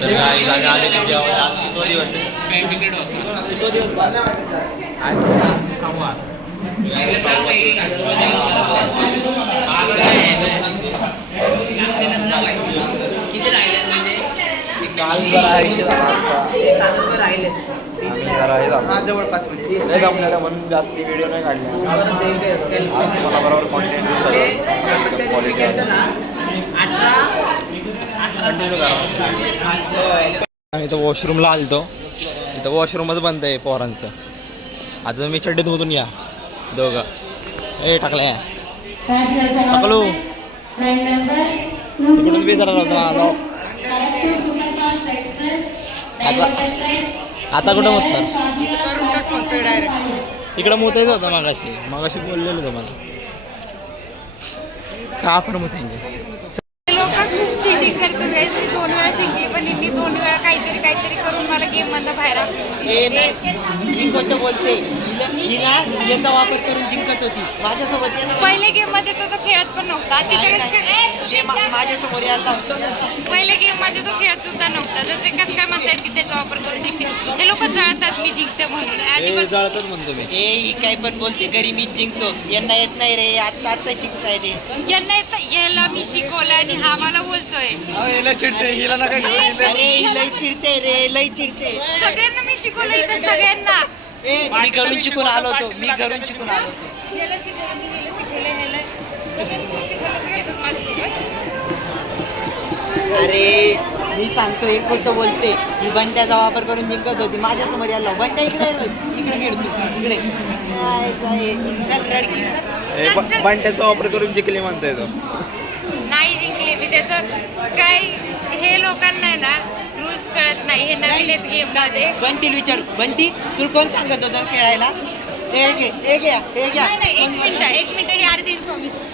तर गाडी आले ते जेवायला तो दिवस तो दिवस आज संवाद किती राहिले म्हणजे काल जरा विषय राहिले जवळपास म्हणजे आपल्याला म्हणून जास्त व्हिडिओ नाही काढले आज तुम्हाला बरोबर कॉन्टेंट क्वालिटी आम्ही इथं वॉशरूमला आलतो इथं वॉशरूमच बंद आहे पोरांचं आता तुम्ही चड्डीत मधून या दोघं ए टाकल्या टाकलो इकडून बी जरा आलो आता कुठं मुतणार इकडं मुतायचं होतं मागाशी बोललेलं तुम्हाला का आपण मुतायचे लोक खूप चिटिंग करतात मी 2 वेळा जिंकली पण यांनी 2 वेळा काहीतरी करून मला गेम मधनं बाहेर मी कोणतं बोलते हिला याचा वापर करून जिंकत होती माझ्यासोबत पहिल्या गेम मध्ये तो खेळत पण नव्हता तिथे माझ्यासमोर यायला पहिल्या गेम मध्ये तो खेळत सुद्धा नव्हता तर ते कसं काय म्हणतात की त्याचा वापर करून जिंकते हे लोक जळतात मी जिंकते म्हणून जळतच म्हणतो मी ही काय पण बोलते घरी मीच जिंकतो यांना येत नाही रे आता शिकताय रे यांना याला मी शिकवलं आणि हा मला बोलतोय अरे लई चिडते रे लई चिडते सगळ्यांना मी शिकवलं इथं सगळ्यांना मी घरून शिकून आलो होतो याला शिकवलं ह्याला शिकवलं ह्याला सगळ्यांना शिकवलं माझ्यासोबत अरे मी सांगतो एक गोष्ट बोलते ही बंट्याचा वापर करून जिंकत होती माझ्यासमोर यायला बंट्या इकडे खेळतो इकडे चल रडकी बंट्याचा वापर करून जिंकले म्हणताय तो नाही जिंकले मी त्याचं काय हे लोकांना ना रूल्स कळत नाही हे नवीन आहेत गेम मध्ये बंटीला विचार बंटी तुला कोण सांगत होतं खेळायला हे घ्या नाही एक मिनिट ही अर्धी इन्फॉर्मेशन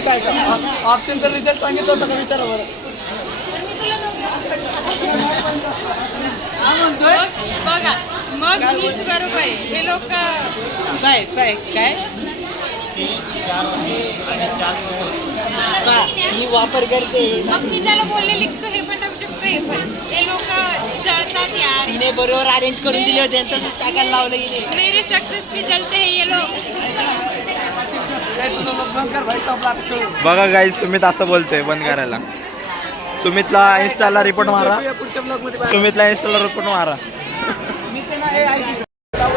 काय ऑप्शनचा रिझल्ट सांगितलं होतं का विचारा बरं बघा मग मीच बरोबर आहे हे लोक काय ही वापर करते मग मी त्याला बोलले लिखतो हे पण टाकू शकतो हे लोक जळतात यार तिने बरोबर अरेंज करून दिले होते तसंच टाकायला लावलं हिने मेरे सक्सेस पे चलते हैं ये लोग बघा गाईज सुमित असं बोलतोय बंद करायला सुमितला इन्स्टाला रिपोर्ट मारा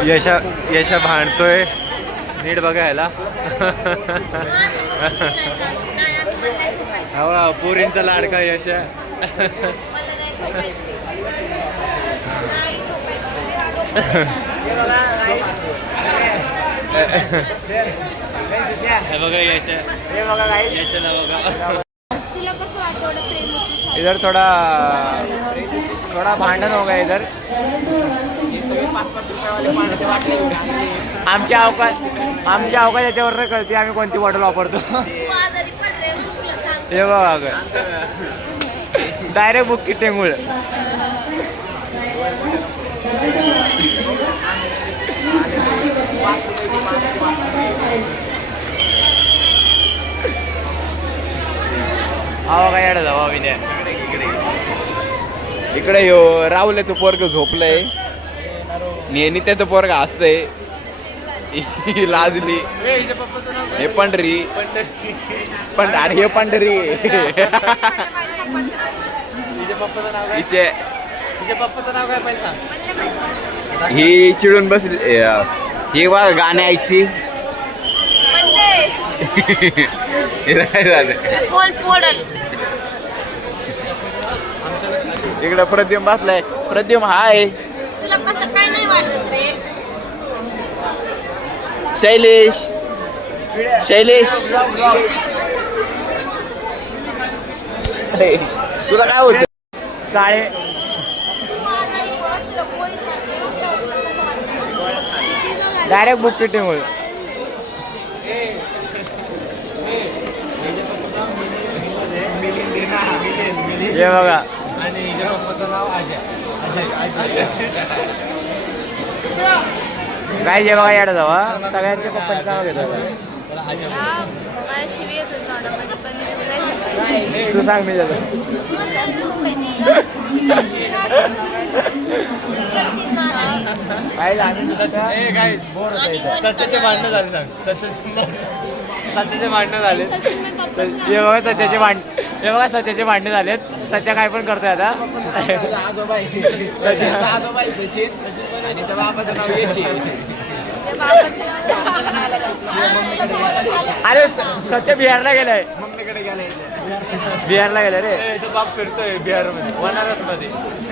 यशा भांडतोय नीट बघायला हवा पोरींचा लाडका यशा बघा यशाला बघा इधर थोड़ा भांडण हो गया इधर आमच्या अवकाश याच्यावर कळते आम्ही कोणती बॉटल वापरतो हे बघा डायरेक्ट बुक टेंगुळ काय जावा विनय इकडे यो राहुल्याचं पोरग झोपलंय नेहमी त्याचं पोरग असतंय लाजली हे पंढरी अरे हे पंढरी पप्पाचं नाव काय पाहिजे ही चिडून बसली ही बघ गाणे ऐकती इकडे प्रद्युम बसलाय प्रद्युम हाय तुला कसं काय नाही वाटत रे शैलेश तुला काय होत चाळे डायरेक्ट बुक किटिंग हे बघा आणि हिच्या पप्पाचं नाव अजय काय जे बघा याडा जावा सगळ्यांचे पप्पाचे नाव घेतात तू सांग मी देतो. सच्याचे भांडणं झाले सांग. सच्याचे भांडणं झाले. हे बघा सच्याचे भांडणं झालेत. सच्या काय पण करतोय आता. अरे सच्या बिहारला गेलाय. बिहारला गेलाय रे. बाप फिरतोय बिहार मध्ये.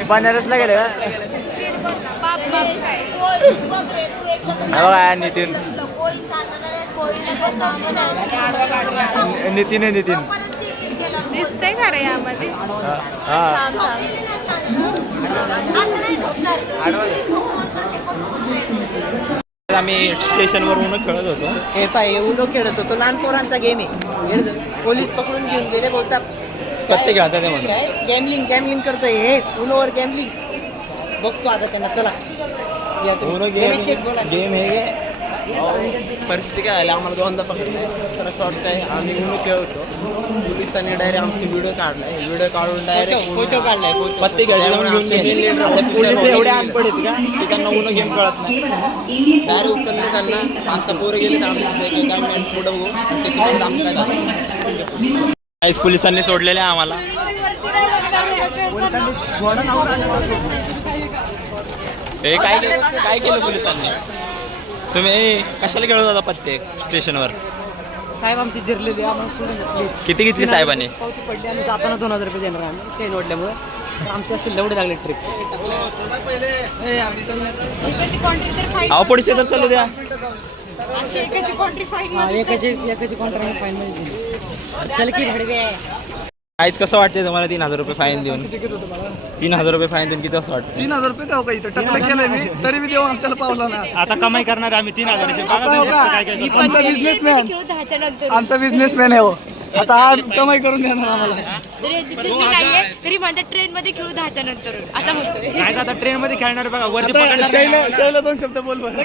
बनारसला गेले का. नितीन दिसतंय का रे यामध्ये. आम्ही स्टेशनवरून खेळत होतो. हे पाय उनो खेळत होतो. लहान पोरांचा गेम आहे. पोलीस पकडून घेऊन गेले बोलतात पत्ते खेळतात ते म्हणून. गॅमलिंग करतोय. हे उनोवर गॅमलिंग बघतो आता त्यांना. चला या तुम्ही. गणेश शेठ बोला. गेम हे परिस्थिती काय आली, आम्हाला दोनदा पकडले. तर असं वाटतंय आम्ही उन्हो खेळतो. पोलिसांनी डायरेक्ट आमचे व्हिडिओ काढलाय. व्हिडिओ काढून डायरेक्ट फोटो काढलाय. पत्ते खेळायचे म्हणून घेऊन गेले. पोलीस एवढे आत पडत का की त्यांना उन्हा गेम कळत नाही. डायरेक्ट उचलले त्यांना. 5 पोरं गेले तर आम्ही काय मिनिट पुढं बघू ते तिकडे आम्ही काय झालं. काहीच पोलिसांनी सोडलेले आम्हाला. हे काय केलं पोलिसांनी. तुम्ही कशाला खेळत होता पत्ते स्टेशनवर. साहेब आमची जिरलेली आम्हाला सोडून द्या प्लीज. किती घेतली साहेबांनी. पावती पडली आणि जाताना 2000 रुपये देणार आम्ही चेन ओढल्यामुळे. आमचे असे लवडे लागले ट्रिप. अहो पोलिस तर चालू द्या. एकाची कॉन्ट्रॅक्ट फाईन मध्ये दिली. चल की भडवे. काहीच कसं वाटतंय तुम्हाला 3000 रुपये फाईन देऊन. 3000 रुपये फाईन देऊन किती असं वाटतं. 3000 रुपये का काही टकलं केलंय मी तरी मी देऊ आमच्याला पावला ना. आता कमाई करणार आम्ही 3000 आमचा बिझनेसमॅन आहे हो. आता हा कमाई करून देणार आम्हाला. तरी म्हणतात ट्रेन मध्ये खेळू 10च्या नंतर असं म्हणतोय. काय आता ट्रेन मध्ये खेळणार बघा वरती आता पकडणार. शैला 2 शब्द बोल बरं.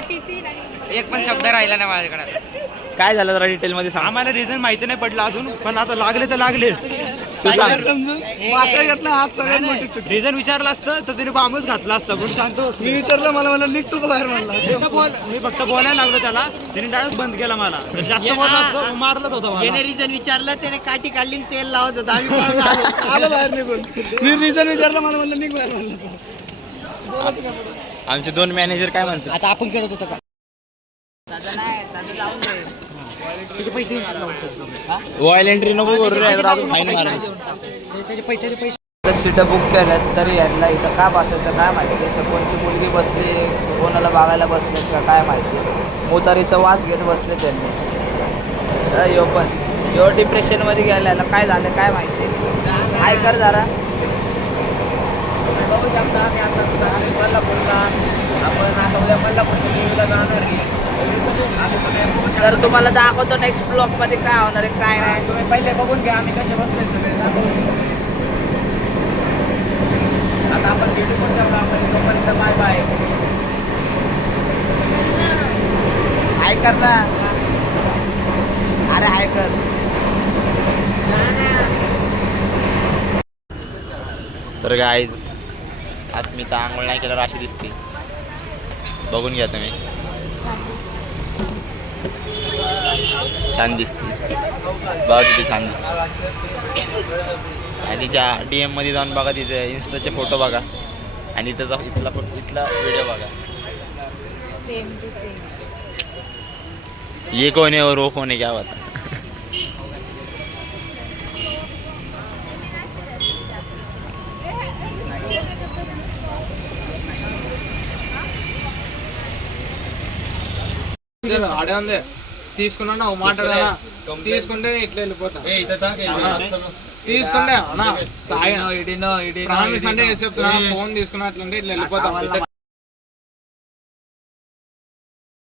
एक पण शब्द राहिला नाही माझ्याकडे. काय झालं जरा डिटेल मध्ये सांग. आम्हाला रिझन माहिती नाही पडलं अजून, पण आता लागले तर लागले. तू सांग. समजून भाषा येत नाही. हात सगळ्यात मोठी चुकी. रिझन विचारलं असतं तर त्याने बांबच घातला असता. पण सांगतो मी विचारलं मला निघतो का बाहेर म्हणला. मी फक्त बोलायला लागलो त्याला, त्याने डायरेक्ट बंद केला मला. तर जास्त बोलला असतो मारलंच होतं मला. याने रिझन विचारलं. त्याने काठी काढली आणि तेल लावत होता. आम्ही पळून आलो. आलो बाहेर निघून. मी रिझन विचारलं मला म्हणलं निघ बाहेर म्हणलं. आमचे 2 मॅनेजर काय म्हणतात. आता आपण खेळत होतो का. त्याचे पैसे रॉयल एंट्री नको करू रे. अजून फाईन मारा. त्याचे पैसे सीटं बुक केल्यात तरी यांना इथं का बसायचं काय माहिती. तर कोणती मुलगी बसली, कोणाला बघायला बसले का काय माहिती. मोतारीचा वास घेत बसले त्यांनी. यो पण डिप्रेशनमध्ये गेल्याला काय झालं काय माहिती. काय कर जरा. तर तुम्हाला दाखवतो नेक्स्ट ब्लॉग मध्ये काय होणार आहे काय नाही. तुम्ही पहिले बघून घ्या आम्ही कसे बसलोय सगळे. आता आपण भेटू पण जाऊ. आपण तोपर्यंत बाय बाय. हाय कर ना. अरे हाय कर. तर गाईज आज मी तर आंघोळ नाही केल्यावर अशी दिसते. बघून घ्या तुम्ही. छान दिसते. बघा किती छान दिसते. आणि तिच्या DM मध्ये जाऊन बघा. तिचे इन्स्टाचे फोटो बघा. आणि त्याचा इथला व्हिडिओ बघा. Same to same. ये कौन है और वो कौन है क्या बता. తీసుకున్నా మాట్లాడా తీసుకుంటే ఇట్లా వెళ్ళిపోతా. తీసుకుంటే ప్రామిస్ అంటే చెప్తున్నా. ఫోన్ తీసుకున్నట్లుంటే ఇట్లా వెళ్ళిపోతా.